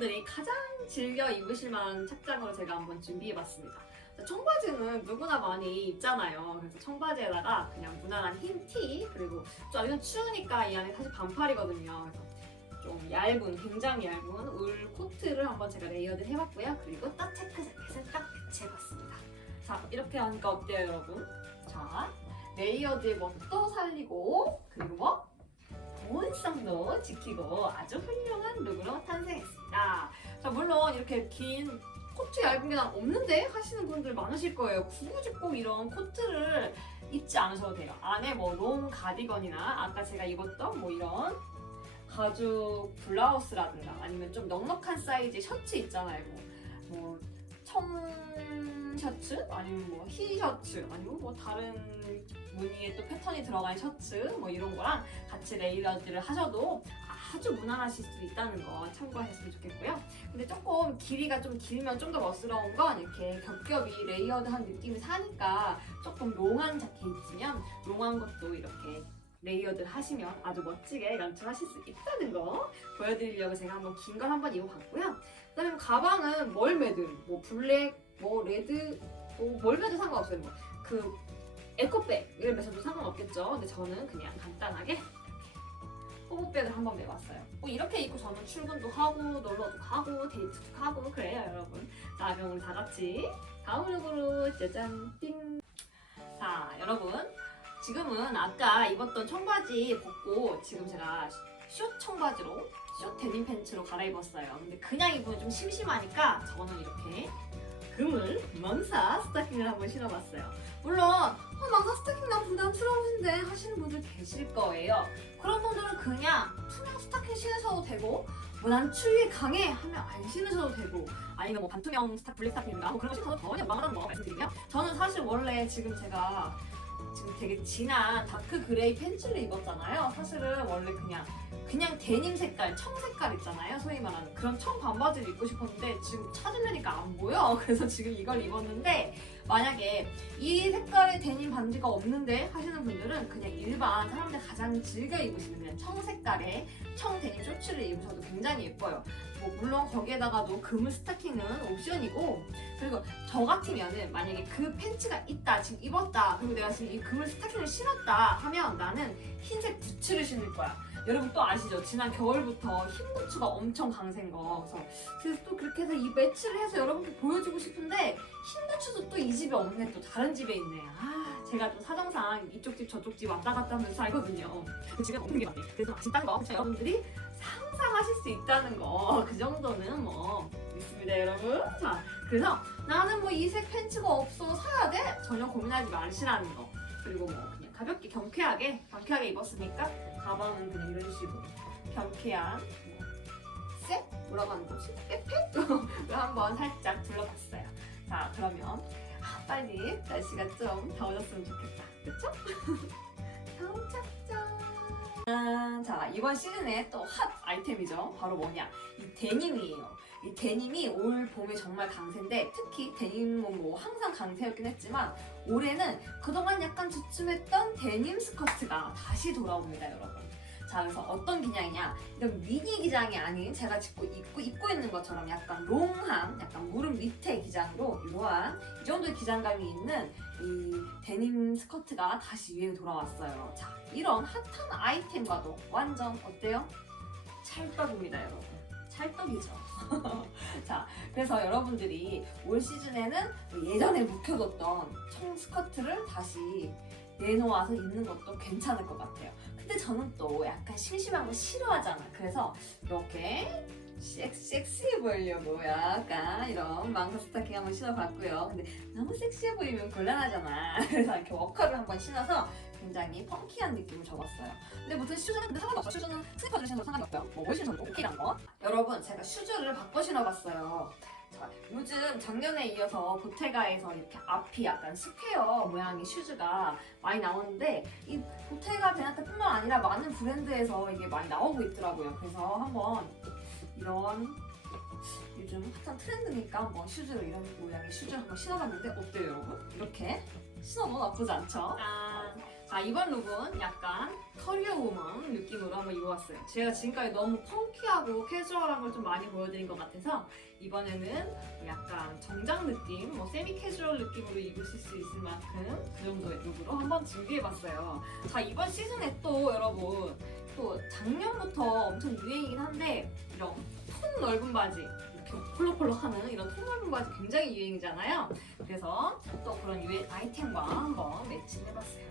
여러분들이 가장 즐겨 입으실 만한 착장으로 제가 한번 준비해봤습니다. 자, 청바지는 누구나 많이 입잖아요. 그래서 청바지에다가 그냥 무난한 흰 티, 그리고 좀 여기는 추우니까 이 안에 사실 반팔이거든요. 그래서 좀 얇은, 굉장히 얇은 울 코트를 한번 제가 레이어드 해봤고요. 그리고 딱 체크색을 딱 배치해봤습니다. 자, 이렇게 하니까 어때요, 여러분? 자, 레이어드의 멋도 살리고, 그리고 뭐? 보온성도 지키고 아주 훌륭한 룩으로 탄생했습니다. 자, 물론 이렇게 긴 코트 얇은 게 난 없는데 하시는 분들 많으실 거예요. 굳이 꼭 이런 코트를 입지 않으셔도 돼요. 안에 뭐 롱 가디건이나 아까 제가 입었던 뭐 이런 가죽 블라우스라든가 아니면 좀 넉넉한 사이즈 셔츠 있잖아요. 뭐, 뭐 청 셔츠? 아니면 뭐 흰 셔츠? 아니면 뭐 다른 무늬에 또 패턴이 들어간 셔츠? 뭐 이런 거랑 같이 레이어드를 하셔도 아주 무난하실 수 있다는 거 참고하셨으면 좋겠고요. 근데 조금 길이가 좀 길면 좀 더 멋스러운 건 이렇게 겹겹이 레이어드한 느낌이 사니까 조금 롱한 자켓 있으면 롱한 것도 이렇게 레이어드를 하시면 아주 멋지게 연출하실 수 있다는 거 보여드리려고 제가 한번 긴 걸 한번 입어봤고요. 그 다음에 가방은 뭘 매든 뭐 블랙, 뭐 레드, 뭐뭘 매도 상관없어요. 뭐 그 에코백 이런 매셔도 상관없겠죠. 근데 저는 그냥 간단하게 호흡백을 한번 매봤어요. 뭐 이렇게 입고 저는 출근도 하고 놀러도 가고 데이트도 가고 그래요, 여러분. 자, 그럼 우리 다 같이 다음 룩으로 짜잔 띵. 자, 여러분. 지금은 아까 입었던 청바지 벗고 지금 제가 숏 청바지로 숏 데님 팬츠로 갈아입었어요. 근데 그냥 입으면 좀 심심하니까 저는 이렇게 그물 망사 스타킹을 한번 신어봤어요. 물론 어, 망사 스타킹 나 부담스러우신데 하시는 분들 계실 거예요. 그런 분들은 그냥 투명 스타킹 신으셔도 되고 뭐난 추위에 강해 하면 안 신으셔도 되고 아니면 뭐 반투명 스타 블랙 스타킹인가 뭐 그런 거 신어도 전혀 망하다는 거 말씀드리고요. 저는 사실 원래 지금 제가 지금 되게 진한 다크 그레이 팬츠를 입었잖아요. 사실은 원래 그냥 그냥 데님 색깔, 청 색깔 있잖아요. 소위 말하는 그런 청 반바지를 입고 싶었는데 지금 찾으려니까 안 보여. 그래서 지금 이걸 입었는데 만약에 이 색깔의 데님 반지가 없는데 하시는 분들은 그냥 일반 사람들 가장 즐겨 입으시는 그냥 청 색깔의 청 데님 쇼츠를 입으셔도 굉장히 예뻐요. 뭐 물론 거기에다가도 그물 스타킹은 옵션이고 그리고 저 같으면은 만약에 그 팬츠가 있다 지금 입었다 그리고 내가 지금 이 그물 스타킹을 신었다 하면 나는 흰색 부츠를 신을 거야. 여러분 또 아시죠? 지난 겨울부터 흰 부츠가 엄청 강세인 거. 그래서, 그래서 또 그렇게 해서 이 매치를 해서 여러분께 보여주고 싶은데 흰 부츠도 또 이 집에 없네. 또 다른 집에 있네. 아, 제가 또 사정상 이쪽 집 저쪽 집 왔다 갔다 하면서 살거든요. 그 집에 없는 게 많네. 그래서 아쉽다는 거 여러분들이 상상하실 수 있다는 거. 그 정도는 뭐 믿습니다, 여러분. 자, 그래서 나는 뭐 이색 팬츠가 없어 사야 돼? 전혀 고민하지 마시라는 거. 그리고 뭐 그냥 가볍게 경쾌하게 경쾌하게 입었으니까 가방은 그냥 이런 식으로 경쾌한 뭐 셋? 뭐라고 하는 거지? 백팩으로 한번 살짝 둘러봤어요. 자 그러면 아, 빨리 날씨가 좀 더워졌으면 좋겠다. 그쵸? 짠! 자 이번 시즌의 또 핫 아이템이죠. 바로 뭐냐? 이 데님이에요. 이 데님이 올 봄에 정말 강세인데 특히 데님은 뭐 항상 강세였긴 했지만 올해는 그동안 약간 주춤했던 데님 스커트가 다시 돌아옵니다, 여러분. 자, 그래서 어떤 기장이냐? 이런 미니 기장이 아닌 제가 입고, 입고, 입고 있는 것처럼 약간 롱한, 약간 무릎 밑에 기장으로 이러한 이 정도의 기장감이 있는 이 데님 스커트가 다시 유행에 돌아왔어요. 자, 이런 핫한 아이템과도 완전 어때요? 찰떡입니다, 여러분. 찰떡이죠. 자, 그래서 여러분들이 올 시즌에는 예전에 묵혀뒀던 청 스커트를 다시 내놓아서 입는 것도 괜찮을 것 같아요. 근데 저는 또 약간 심심한 거 싫어하잖아. 그래서 이렇게 섹시, 섹시해 보이려고 약간 이런 망사 스타킹 한번 신어봤고요. 근데 너무 섹시해 보이면 곤란하잖아. 그래서 이렇게 워커를 한번 신어서 굉장히 펑키한 느낌을 줘봤어요. 근데 무튼 슈즈는 근데 상관없어. 슈즈는 스니커즈 신어도 상관이 없고요. 뭐뭘 신어도 오케이란 거. 여러분 제가 슈즈를 바꿔 신어봤어요. 자, 요즘 작년에 이어서 보테가에서 이렇게 앞이 약간 스퀘어 모양의 슈즈가 많이 나오는데 이 보테가 베나타뿐만 아니라 많은 브랜드에서 이게 많이 나오고 있더라고요. 그래서 한번 이런 요즘 핫한 트렌드니까 한번 슈즈를 이런 모양의 슈즈를 한번 신어봤는데 어때요 여러분? 이렇게 신어도 나쁘지 않죠? 짠! 자 이번 룩은 약간 커리어 우먼 느낌으로 한번 입어봤어요. 제가 지금까지 너무 펑키하고 캐주얼한 걸 좀 많이 보여드린 것 같아서 이번에는 약간 정장 느낌, 뭐 세미 캐주얼 느낌으로 입으실 수 있을 만큼 그 정도의 룩으로 한번 준비해봤어요. 자 이번 시즌에 또 여러분 또 작년부터 엄청 유행이긴 한데 이런 통 넓은 바지 폴록폴록하는 이런 통 넓은 바지 굉장히 유행이잖아요. 그래서 또 그런 유행 아이템과 한번 매칭해봤어요.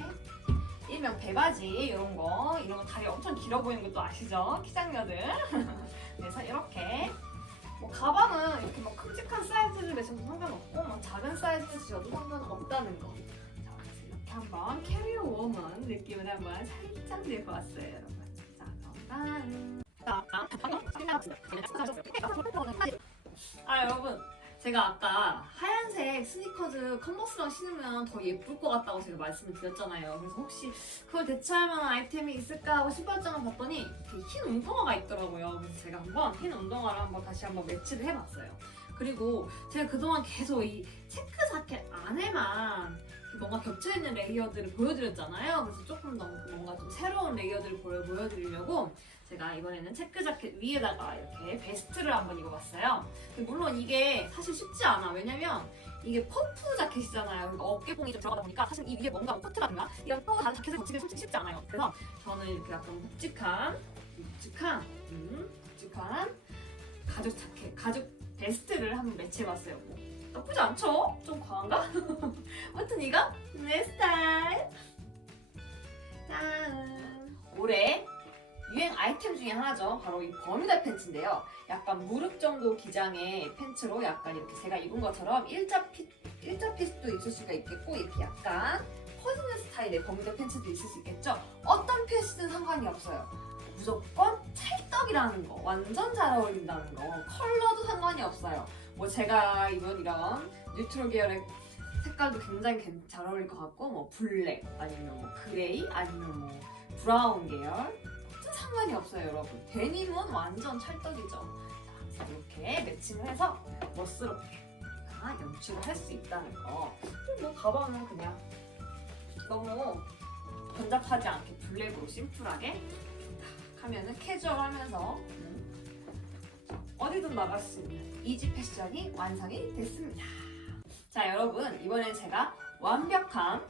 자 이렇게 일명 배바지 이런 거 이런 거 다리 엄청 길어 보이는 것도 아시죠? 키장녀들. 그래서 이렇게 뭐 가방은 이렇게 뭐 큼직한 사이즈를 매셔도 상관없고 뭐 작은 사이즈를 주셔도 상관없다는 거. 자 이렇게 한번 캐리어 워먼 느낌을 한번 살짝 내보았어요 여러분. 자 그럼 아 여러분 제가 아까 하얀색 스니커즈 컨버스랑 신으면 더 예쁠 것 같다고 제가 말씀을 드렸잖아요. 그래서 혹시 그걸 대체할 만한 아이템이 있을까 하고 신발장을 봤더니 이렇게 흰 운동화가 있더라고요. 그래서 제가 한번 흰 운동화를 한번 다시 한번 매치를 해봤어요. 그리고 제가 그동안 계속 이 체크 자켓 안에만 뭔가 겹쳐있는 레이어드를 보여드렸잖아요. 그래서 조금 더 뭔가 좀 새로운 보여, 보여드리려고 제가 이번에는 체크 자켓 위에다가 이렇게 베스트를 한번 입어봤어요. 물론 이게 사실 쉽지 않아. 왜냐면 이게 퍼프 자켓이잖아요. 그러니까 어깨봉이 좀 들어가다 보니까 사실 이 위에 뭔가 뭐 코트라든가 이런 또 다른 자켓을 붙이기 솔직히 쉽지 않아요. 그래서 저는 이렇게 약간 묵직한, 묵직한, 음, 묵직한 가죽 자켓, 가죽 베스트를 한번 매치해봤어요. 뭐, 나쁘지 않죠? 좀 과한가? 아무튼 이거 내 스타일. 짠. 올해 유행 아이템 중에 하나죠. 바로 이 버뮤다 팬츠인데요. 약간 무릎 정도 기장의 팬츠로 약간 이렇게 제가 입은 것처럼 일자 핏, 일자 핏도 있을 수가 있겠고 이렇게 약간 퍼지는 스타일의 버뮤다 팬츠도 있을 수 있겠죠. 어떤 핏이든 상관이 없어요. 무조건 찰떡이라는 거, 완전 잘 어울린다는 거, 컬러도 상관이 없어요. 뭐 제가 입은 이런 뉴트럴 계열의 색깔도 굉장히 괜- 잘 어울릴 것 같고, 뭐 블랙 아니면 뭐 그레이 아니면 뭐 브라운 계열 상관이 없어요, 여러분. 데님은 완전 찰떡이죠. 자, 이렇게 매칭을 해서 멋스럽게 다 연출을 할 수 있다는 거. 뭐 가방은 그냥 너무 번잡하지 않게 블랙으로 심플하게 딱 하면은 캐주얼하면서 음, 어디든 나갈 수 있는 이지 패션이 완성이 됐습니다. 자, 여러분 이번엔 제가 완벽한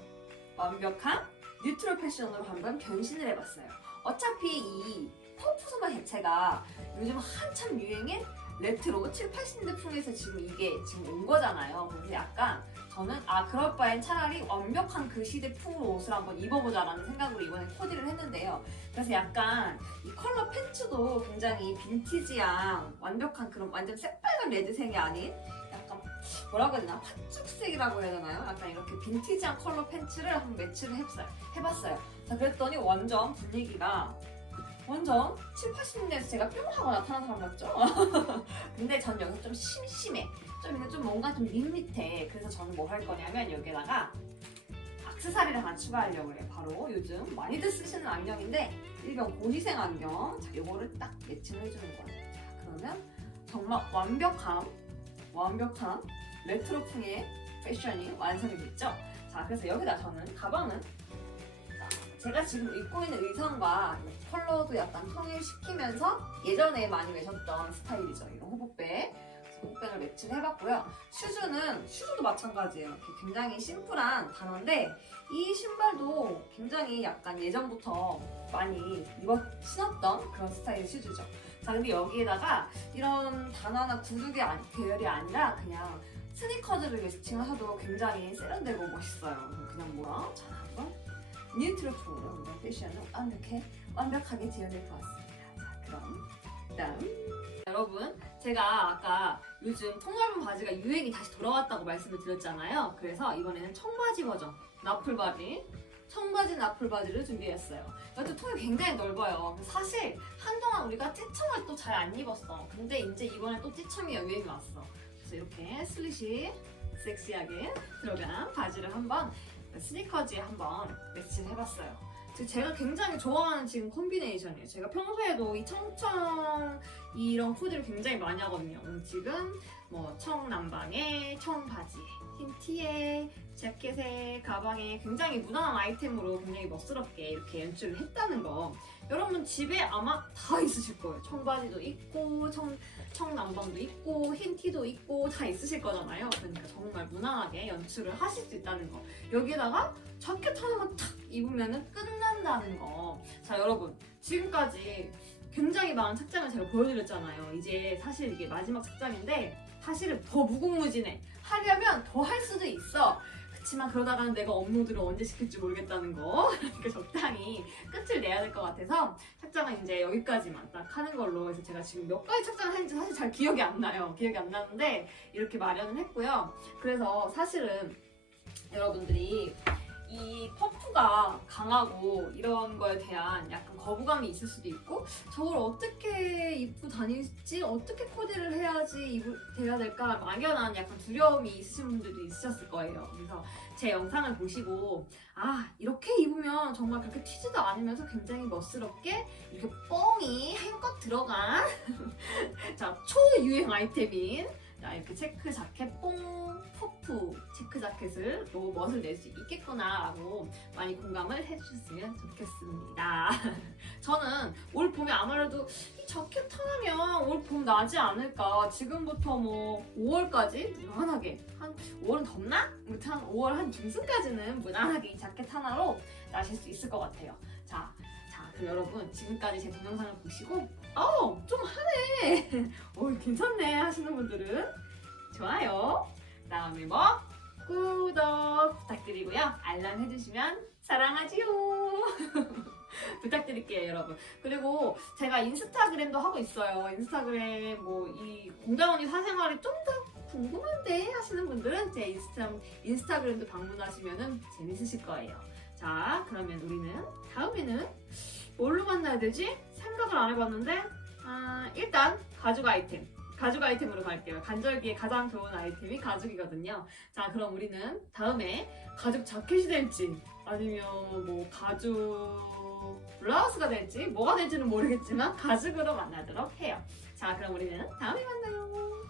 완벽한 뉴트럴 패션으로 한번 변신을 해봤어요. 어차피 이 퍼프 소마 자체가 요즘 한참 유행인 레트로 7, 80년대 풍에서 지금 이게 지금 온 거잖아요. 그래서 약간 저는 아 그럴 바엔 차라리 완벽한 그 시대 풍으로 옷을 한번 입어보자라는 생각으로 이번에 코디를 했는데요. 그래서 약간 이 컬러 팬츠도 굉장히 빈티지한 완벽한 그런 완전 새빨간 레드색이 아닌 뭐라고 되나 팥죽색이라고 해야 되나요? 약간 이렇게 빈티지한 컬러 팬츠를 한번 매치를 해봤어요. 해봤어요. 자 그랬더니 완전 분위기가 완전 7, 80년대에서 제가 뿅 하고 나타난 사람 같죠? 근데 전 여기서 좀 심심해. 좀 이거 좀 뭔가 좀 밋밋해. 그래서 저는 뭐 할 거냐면 여기다가 악세사리를 하나 추가하려고 해요. 바로 요즘 많이들 쓰시는 안경인데 일명 고시생 안경. 자, 요거를 딱 매칭을 해주는 거예요. 자, 그러면 정말 완벽한 완벽한 레트로풍의 패션이 완성이 됐죠. 자, 그래서 여기다 저는 가방은 자, 제가 지금 입고 있는 의상과 컬러도 약간 통일시키면서 예전에 많이 매셨던 스타일이죠. 이런 호복백. 호복백을 매치를 해봤고요. 슈즈는 슈즈도 마찬가지예요. 이렇게 굉장히 심플한 단어인데 이 신발도 굉장히 약간 예전부터 많이 입어 신었던 그런 스타일의 슈즈죠. 자, 근데 여기에다가 이런 단어나 구두계 아- 계열이 아니라 그냥 스니커즈를 매칭하셔도 굉장히 세련되고 멋있어요. 그냥 뭐라? 자, 한번 뉴트로풍으로 우리 패션을 완벽해, 완벽하게 같습니다. 자, 그럼 다음 여러분, 제가 아까 요즘 통넓은 바지가 유행이 다시 돌아왔다고 말씀을 드렸잖아요. 그래서 이번에는 청바지 버전, 나풀바지, 청바지 나풀바지를 준비했어요. 이것도 통이 굉장히 넓어요. 사실 한동안 우리가 찌청을 또 잘 안 입었어. 근데 이제 이번에 또 찌청이 유행이 왔어. 그래서 이렇게 슬릿이 섹시하게 들어간 바지를 한번 스니커즈에 한번 매치를 해봤어요. 제- 제가 굉장히 좋아하는 지금 콤비네이션이에요. 제가 평소에도 이 청청 이런 코디를 굉장히 많이 하거든요. 지금 뭐 청남방에 청바지에 흰 티에 재킷에 가방에 굉장히 무난한 아이템으로 굉장히 멋스럽게 이렇게 연출을 했다는 거 여러분 집에 아마 다 있으실 거예요. 청바지도 있고 청 청남방도 있고 흰 티도 있고 다 있으실 거잖아요. 그러니까 정말 무난하게 연출을 하실 수 있다는 거. 여기다가 자켓 하나만 탁 입으면 끝난다는 거. 자 여러분 지금까지 굉장히 많은 착장을 제가 보여드렸잖아요. 이제 사실 이게 마지막 착장인데 사실은 더 무궁무진해. 하려면 더 할 수도 있어. 그렇지만 그러다가는 내가 업로드를 언제 시킬지 모르겠다는 거. 그러니까 적당히 끝을 내야 될 것 같아서 착장은 이제 여기까지만 딱 하는 걸로 해서 제가 지금 몇 가지 착장을 했는지 사실 잘 기억이 안 나요. 기억이 안 나는데 이렇게 마련을 했고요. 그래서 사실은 여러분들이 이 퍼프가 강하고 이런 거에 대한 약간 거부감이 있을 수도 있고 저걸 어떻게 입고 다닐지 어떻게 코디를 해야지 입을 돼야 될까 막연한 약간 두려움이 있으신 분들도 있으셨을 거예요. 그래서 제 영상을 보시고 아 이렇게 입으면 정말 그렇게 튀지도 않으면서 굉장히 멋스럽게 이렇게 뻥이 한껏 들어간 자 초유행 아이템인 자 이렇게 체크 자켓 뽕 퍼프 체크 자켓을 로 멋을 낼 수 있겠구나 라고 많이 공감을 해주셨으면 좋겠습니다. 저는 올 봄에 아무래도 이 자켓 하나면 올 봄 나지 않을까. 지금부터 뭐 5월까지 무난하게 한 5월은 덥나? 한 5월 한 중순까지는 무난하게 이 자켓 하나로 나실 수 있을 것 같아요. 자, 자 그럼 여러분 지금까지 제 동영상을 보시고 어, 좀 하네. 어, 괜찮네 하시는 분들은 좋아요. 그다음에 뭐 구독 부탁드리고요. 알람 해주시면 사랑하지요. 부탁드릴게요, 여러분. 그리고 제가 인스타그램도 하고 있어요. 인스타그램 뭐 이 공장 언니 사생활이 좀 더 궁금한데 하시는 분들은 제 인스타 인스타그램도 방문하시면은 재밌으실 거예요. 자, 그러면 우리는 다음에는 뭘로 만나야 되지? 생각을 안 해봤는데 아, 일단 가죽 아이템. 가죽 아이템으로 갈게요. 간절기에 가장 좋은 아이템이 가죽이거든요. 자, 그럼 우리는 다음에 가죽 자켓이 될지 아니면 뭐 가죽 블라우스가 될지 뭐가 될지는 모르겠지만 가죽으로 만나도록 해요. 자, 그럼 우리는 다음에 만나요.